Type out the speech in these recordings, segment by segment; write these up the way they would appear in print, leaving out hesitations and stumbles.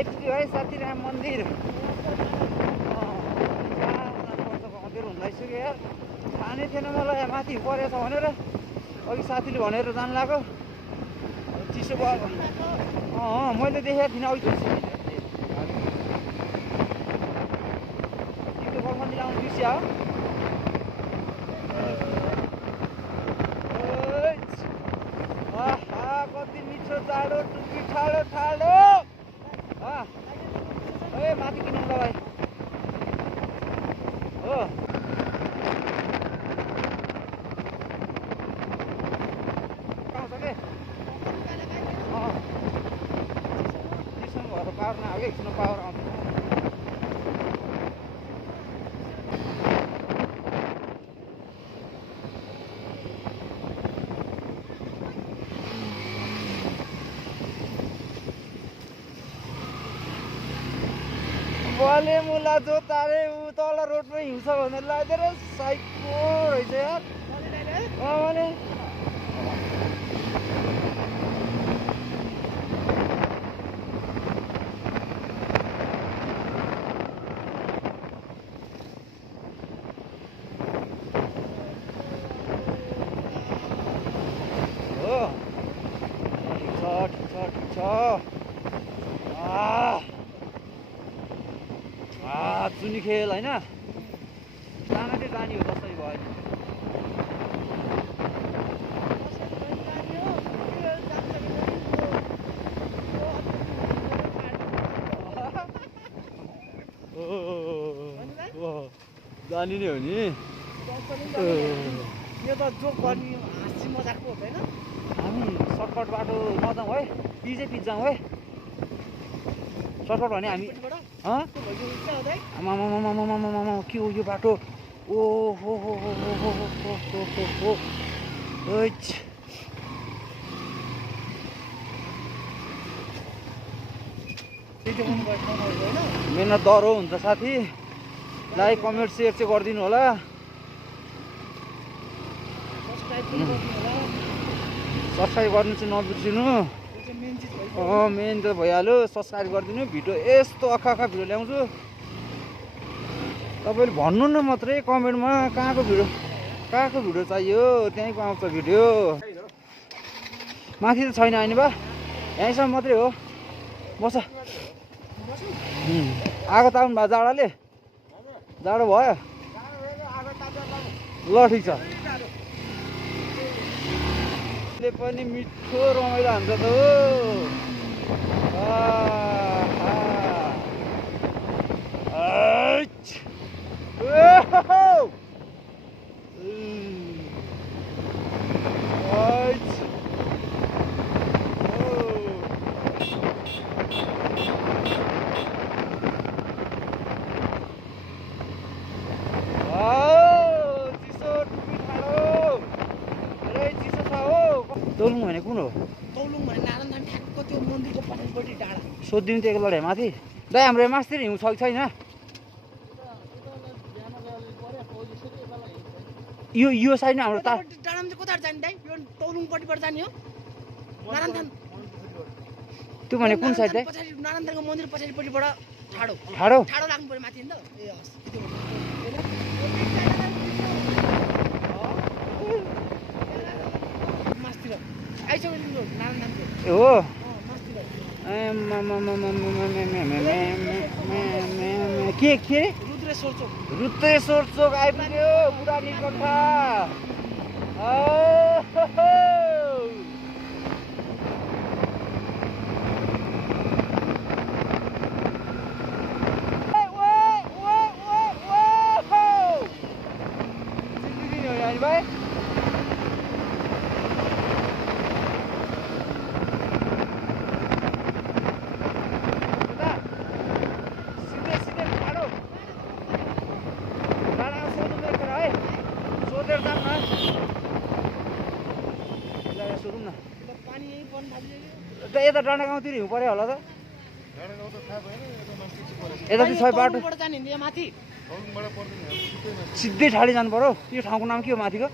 आइपुग्यो है साथी राम मन्दिर मन्दिर हुन लागिसक्यो यार थाहा थिएन मलाई माथि परेछ भनेर अघि साथीले भनेर जानु लाग्यो चिसो भयो मैले देखेको थिइनँ अघि तिम्रो गलमन्दी लाउनु बिर्स्या हो कति मिठो जाडो टुप्पी ठाडो ठाडो ए माथि किनौँ ल भाइ हो पाउँछ के चिसो भएर पावर नआयो एकछिन पावर आउँछ वाले मुला जो तारे ऊ तल रोडमै हिँड्छ भनेर लागेर साइको रहेछ यार वाले हो ठिक छ जुनी खेल होइन जाने जानी हो जस्तै भयो जानी नै हो नि यो त जोक गर्ने हाँसी मजाकको हुँदैन हामी सर्टकट बाटो नजाउँ है पिजै पिज जाउँ है सर्टकट भने हामी आमा के हो यो बाटो ओ हो मेहनत डह्रो हुन्छ साथी लाइक कमेन्ट सेयर चाहिँ गरिदिनु होला सब्सक्राइब गर्नु चाहिँ नबिर्सिनु मेन त भइहाल्यो सब्सक्राइब गरिदिनु भिडियो यस्तो अखा भिडियो ल्याउँछु तपाईँले भन्नु न मात्रै कमेन्टमा कहाँको भिडियो चाहियो त्यहीँको आउँछ भिडियो माथि त छैन होइन बा यहीँसम्म मात्रै हो बस आगो ताउनु भयो जाडोले जाडो भयो ल ठिक छ पनि मिठो रमाइलो हुन्छ त तौलुङ भने कुन हो तौलुङ भने नारायण ठ्याक्क त्यो मन्दिरको पछाडिपट्टि डाँडा सोधिदिनु त्यो एकलट माथि दाइ हाम्रो मास्तिर हिउँ छ कि छैन यो साइडमा हाम्रो डाँडामा चाहिँ कता जाने दाइ यो तौलुङपट्टिबाट जाने हो नारायण त्यो भने कुन साइड दाइ पछाडि नारायणको मन्दिर पछाडिपट्टिबाट ठाडो ठाडो ठाडो लाग्नु पर्यो माथि नि त ए हस् हो के रुद्रेश्वर चोक आइपुग्यो बुढानी कोठा भाइ यता डाँडा गाउँतिर हिउँ पऱ्यो होला त यता चाहिँ छ बाटो सिधै ठाडी जानु पर्यो यो ठाउँको नाम के हो माथिको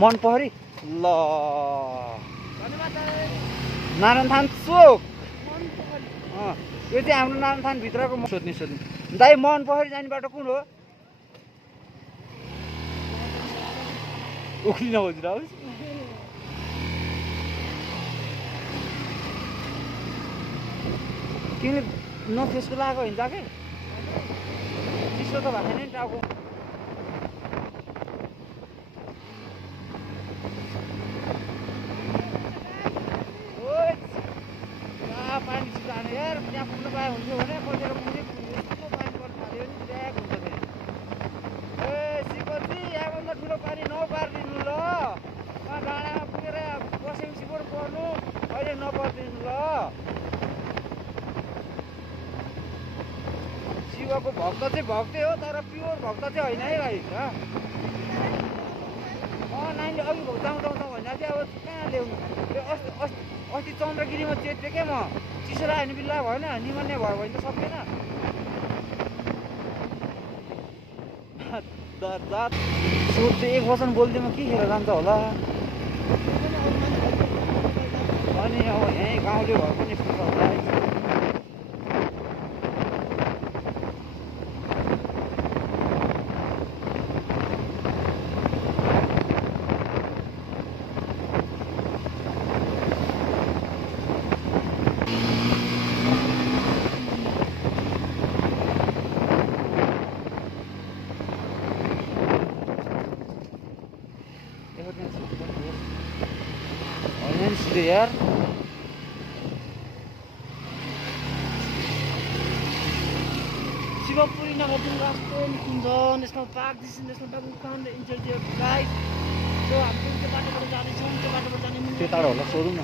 मनपोखरी ल नारायण थान चोक यो चाहिँ हाम्रो नारायणथानभित्रको सोध्ने दाइ मन पोखरी जाने बाटो कुन हो उक्लिन खोजिरहोस् किन नफेसको लगाएको हिँड्छ कि चिसो त भएको नि टाउको पानी छिटाने यार त्यहाँ पुग्नु पाए हुन्थ्यो भने बसेर पुग्ने यस्तो पानी पर्नु थाल्यो नि ट्याक हुन्छ फेरि ए सिपछि यहाँभन्दा ठुलो पानी नपारिदिनु ल डाँडामा पुगेर बसेपछि सिपोर पर्नु अहिले नपर्दिनु ल शिवको भक्त चाहिँ भक्तै हो तर प्योर भक्त चाहिँ होइन है भाइ नानीले अघि भक्ताउँछ भन्दा चाहिँ अब कहाँ ल्याउनु अस्ति चन्द्रगिरीमा चेत्थेँ क्या म चिसो लाग्यो भने बिल्ला भएन निमन्ने भयो भने त सक्दैन सोध्छु एक वचन बोलिदिएमा के खेर जान्छ होला अनि अब यहीँ गाउँले भए पनि यस्तो छ होला यार शिवपुरी नगरजुन राष्ट्रिय निकुञ्ज national park this national park found इन्टरडियर गाइड सो हामी त्यो बाटोबाट जाँदैछौँ त्यो बाटोबाट जाने त्यो टाढो होला सोधौँ न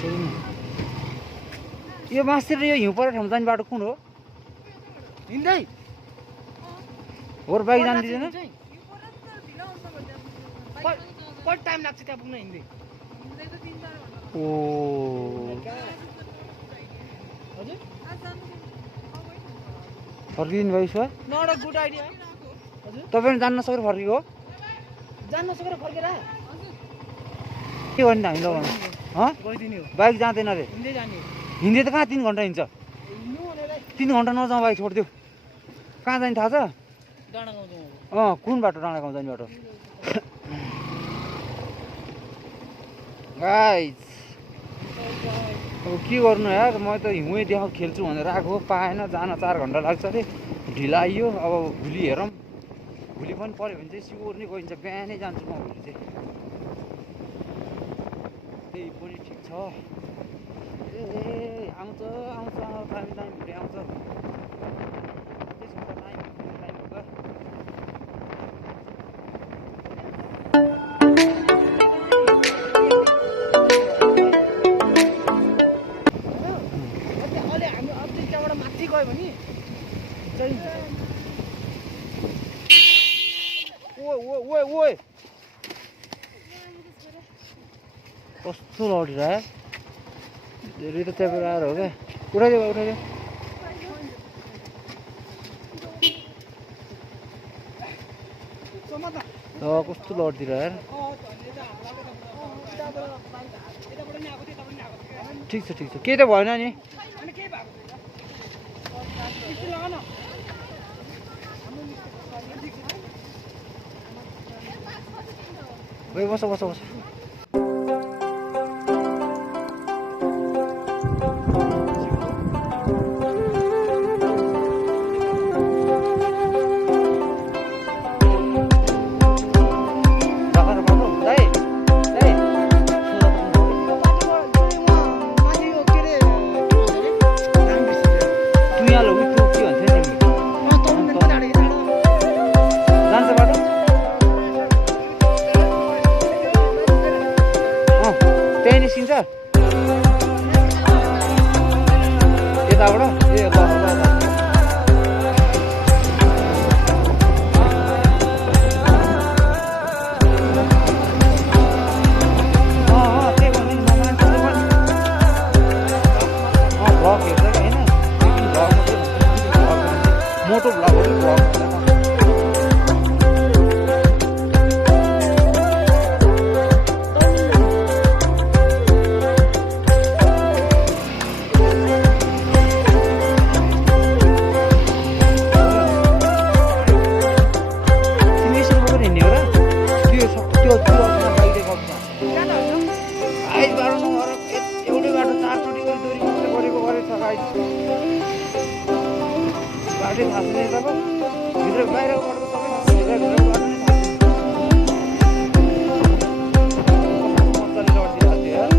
सोधौँ न यो मास्तिर यो हिउँ परेको ठाउँ जाने बाटो कुन हो हिँड्दै होर बाइक जानु दिँदैन कति टाइम लाग्छ त्यहाँ पुग्न हिँड्दै ओ फर्किदिनु भयो उसो नट अ गुड आइडिया हजुर तपाईँ जान्न सकेर फर्केको हो जान्न सकेर फर्केर के गर्ने हामी लगाउनु गइदिने हो बाइक जाँदैन अरे हिँड्दै जाने हिँड्दै त कहाँ 3 घन्टा हिँड्छ 3 घन्टा नजाउँ भाइ छोडिदियो कहाँ जाने थाहा छ डाँडा गाउँ जाउँ कुन बाटो डाँडा गाउँ जाने बाटो गाइस अब के गर्नु यार म त हिउँ देखाउ खेल्छु भनेर आएको पाएन जान 4 घन्टा लाग्छ अरे ढिला आइयो अब भोलि हेरौँ भोलि पनि पऱ्यो भने चाहिँ सिउर नै गइन्छ बिहानै जान्छु म भोलि चाहिँ त्यही पनि ठिक छ ए आउँछ टाइम भोलि आउँछ ओए कस्तो लडिरह धेरै त च्यापेर आएर हो क्या उठाइदियो कस्तो लडिदिएर यार ठिक छ केही त भएन नि बस थाहा छैन यताको भित्र बाहिरको बाटो सबै भित्रको बाटो नै थाहा छैन कस्तो मजाले लडिदिएको थियो यार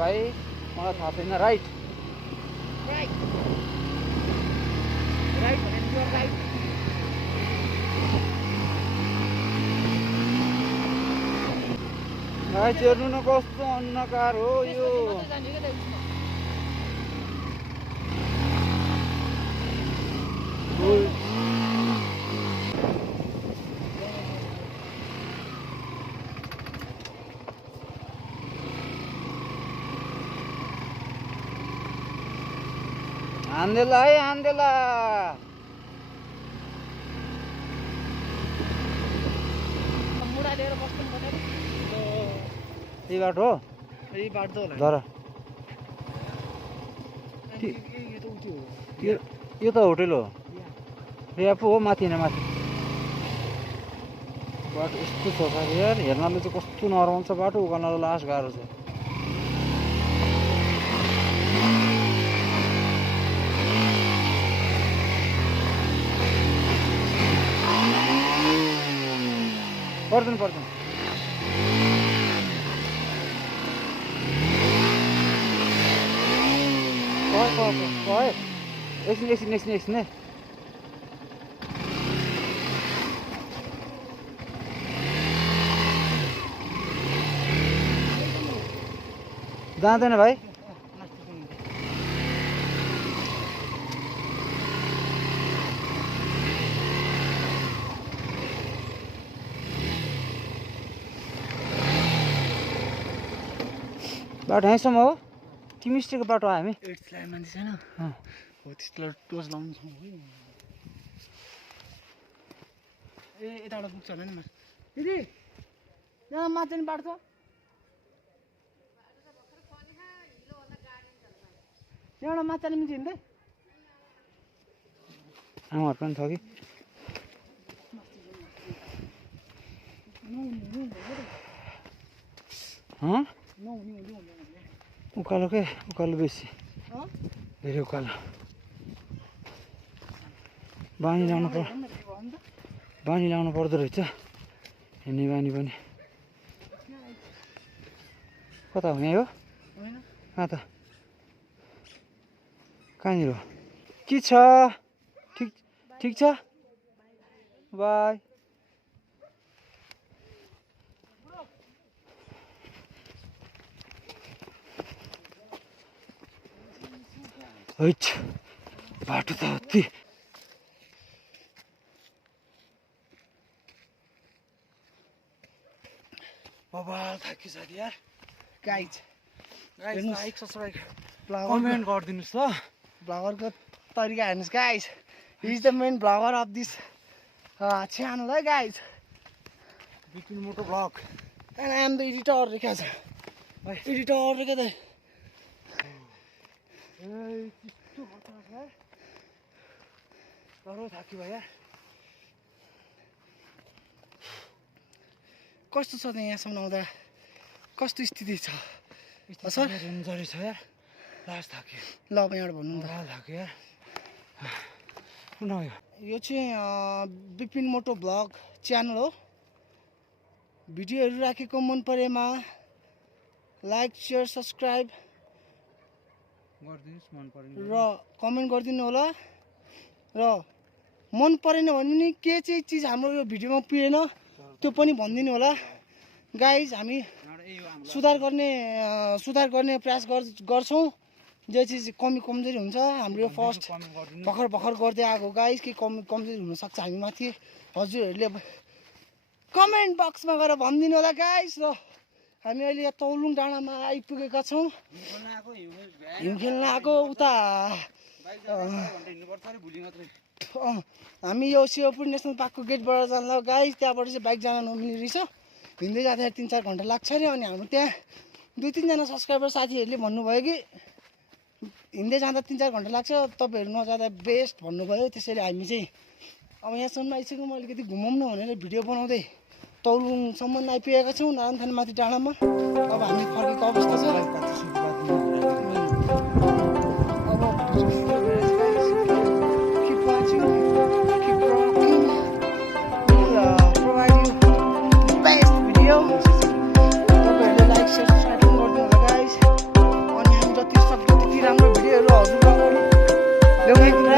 भाइ मलाई थाहा छैन राइट राइट राइट भने यो राइट भाइ हेर्नु न कस्तो अन्धकार हो यो आन्देला है आन्देला मुडा लिएर बस्नु पर्यो यही बाटो हो यही बाटो होला धर यो त होटेल हो यहाँ पो हो माथि होइन माथि बाटो यस्तो छ यार हेर्नले चाहिँ कस्तो नर्मल छ बाटो उकाल्नलाई लास्ट गाह्रो छ पर्दैन पर्दैन एकछिन है जाँदैन भाइ बाटो यहाँसम्म हो कि मिस्टेकको बाटो हो हामी लाइन मान्छे छैन हो त्यस्तो टोच लाउनु छ ए यताबाट पुग्छ होला नि दिदी यहाँ माथि नि बाटो छ यहाँबाट माछा मिल्छ हिँड्दै आमाहरू पनि छ कि उकालो के उकालो बेसी धेरै उकालो बानी लाउनु पर्दो रहेछ हिँड्ने बानी पनि कता हो यहाँ हो कहाँ त कहाँनिर हो के छ ठिक छ बाई हैट बाटो त अति बबाल थाकियो साथी यार गाइज लाइक सब्सक्राइब कमेन्ट गरिदिनुहोस् ल भ्लगरको तरिका हेर्नुहोस् guys he is the main vlogger of this channel है guys Bipin moto vlog and I am the editor लेखा छ एडिटर लेखा त थाक्यो भाइ यार कस्तो छ त यहाँसम्म आउँदा कस्तो स्थिति छ सर रेन्जरै छ यार लास्ट थाक्यो ल अब यहाँबाट भन्नु न थाक्यो यार यो चाहिँ बिपिन मोटो भ्लग च्यानल हो भिडियोहरू राखेको मन परेमा लाइक सेयर सब्सक्राइब गरिदिनुहोस् मन परेन र कमेन्ट गरिदिनु होला र मन परेन भने नि के चाहिँ चिज हाम्रो यो भिडियोमा पुगेन त्यो पनि भनिदिनु होला गाइज हामी सुधार गर्ने प्रयास गर्छौँ जे चिज कमजोरी हुन्छ हाम्रो यो फर्स्ट भर्खर गर्दै आएको गाइज के कमजोरी हुनसक्छ हामी माथि हजुरहरूले कमेन्ट बक्समा गएर भनिदिनु होला गाइज र हामी अहिले यहाँ तौलुङ डाँडामा आइपुगेका छौँ हिउँ खेल्न आएको उता हामी यो शिवपुर नेसनल पार्कको गेटबाट जाँदा गाइज त्यहाँबाट चाहिँ बाइक जान नमिल्ने रहेछ हिँड्दै जाँदाखेरि 3-4 घन्टा लाग्छ अरे अनि हाम्रो त्यहाँ 2-3 जना सब्सक्राइबर साथीहरूले भन्नुभयो कि हिँड्दै जाँदा 3-4 घन्टा लाग्छ तपाईँहरू नजाँदा बेस्ट भन्नुभयो त्यसैले हामी चाहिँ अब यहाँसम्म आइसक्यौँ अलिकति घुमाउँ न भनेर भिडियो बनाउँदै तौलुङसम्म आइपुगेका छौँ नारायण माथि डाँडामा अब हामी फर्केको अवस्था छ तपाईँहरूले लाइक सेयर सब्सक्राइब गरिदिनु होला गाइस अनि हामी जति सक्दो त्यति राम्रो भिडियोहरू हजुरलाई ल्याउने